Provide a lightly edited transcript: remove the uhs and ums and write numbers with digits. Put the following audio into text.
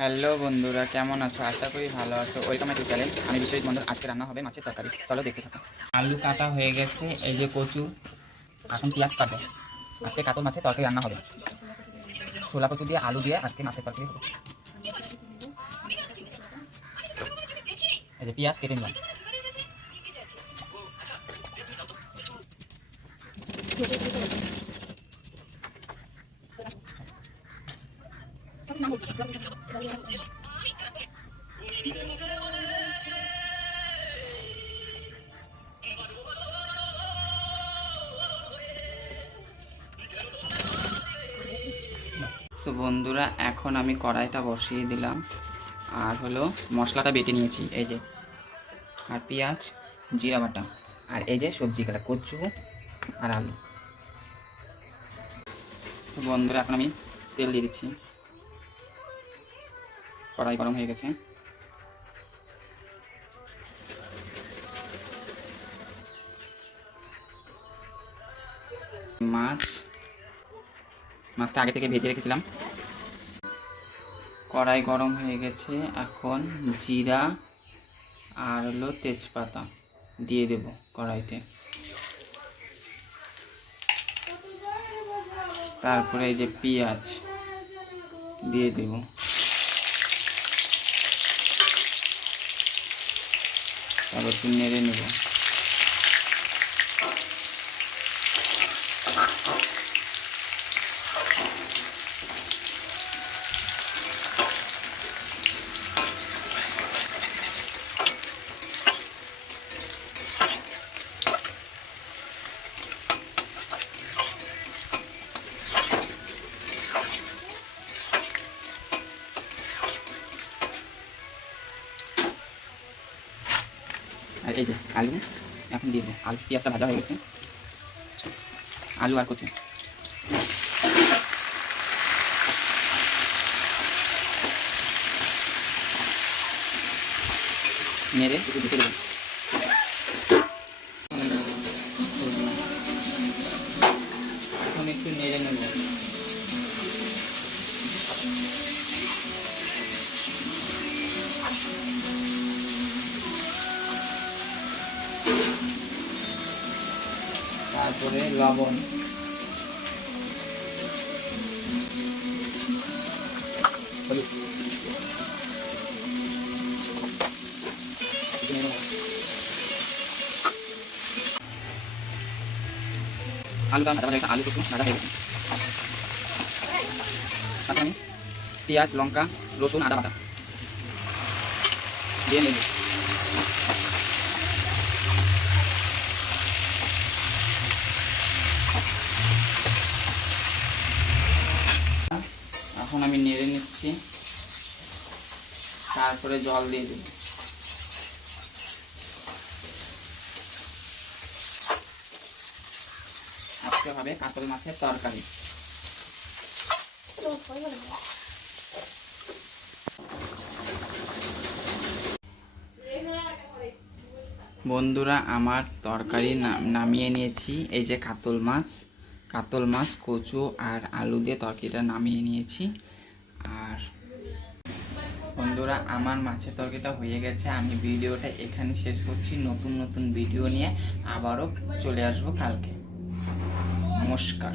Hello বন্ধুরা, কেমন আছো? আশা করি ভালো আছো। Welcome to channel. আমি বিশ্বজিৎ মন্ডল। আজকে রান্না হবে মাছের তরকারি। চলো দেখতে থাকো। আলু কাটা হয়ে গেছে, এই যে কচু, এখন পেঁয়াজ কাটবো। আজকে কাতল মাছের তরকারি রান্না হবে। ছোলা কচু দিয়ে আলু দিয়ে আজকে মাছের তরকারি হবে। এই যে পেঁয়াজ কেটে নিলাম। তো বন্ধুরা, এখন আমি কড়াইটা বসিয়ে দিলাম, আর হলো মশলাটা বেটে নিয়েছি, এই যে, আর পেঁয়াজ, জিরা বাটা, আর এই যে সবজিগুলো কচু আর আলু। তো বন্ধুরা, এখন আমি তেল দিয়ে দিচ্ছি। কড়াই গরম হয়ে গেছে। মাছটা আগে থেকে ভেজে রেখেছিলাম। কড়াই গরম হয়ে গেছে, এখন জিরা আর হলো তেজপাতা দিয়ে দেব কড়াইতে। তারপরে এই যে পেঁয়াজ দিয়ে দেব। তারপর একটু নেড়ে নেব। আর এই যে আলু এখন দিয়ে দেবো। আলু পেঁয়াজটা ভাজা হয়ে গেছে। আলু আর কচু নেড়ে একটু ঢেকে দেবো। এখন একটু নেড়ে নেব। তারপরে লবণ, হলুদ, আলুটা ভাজা হয়ে গেছে। আলু একটু ভাজা হয়ে গেছে। তারপরে আমি পেঁয়াজ, লঙ্কা, রসুন, আদা বাটা দিয়ে নেব। এখন আমি নেড়ে নিচ্ছি। তারপরে জল দিয়ে দেব। আজকে হবে কাতল মাছের তরকারি। বন্ধুরা, আমার তরকারি নামিয়ে নিয়েছি। এই যে কাতল মাছ কচু আর আলু দিয়ে তরকারিটা নামিয়ে নিয়েছি। আর বন্ধুরা, আমার মাছের তরকারিটা হয়ে গেছে। আমি ভিডিওটা এখানে শেষ করছি। নতুন নতুন ভিডিও নিয়ে আবারও চলে আসবো কালকে। নমস্কার।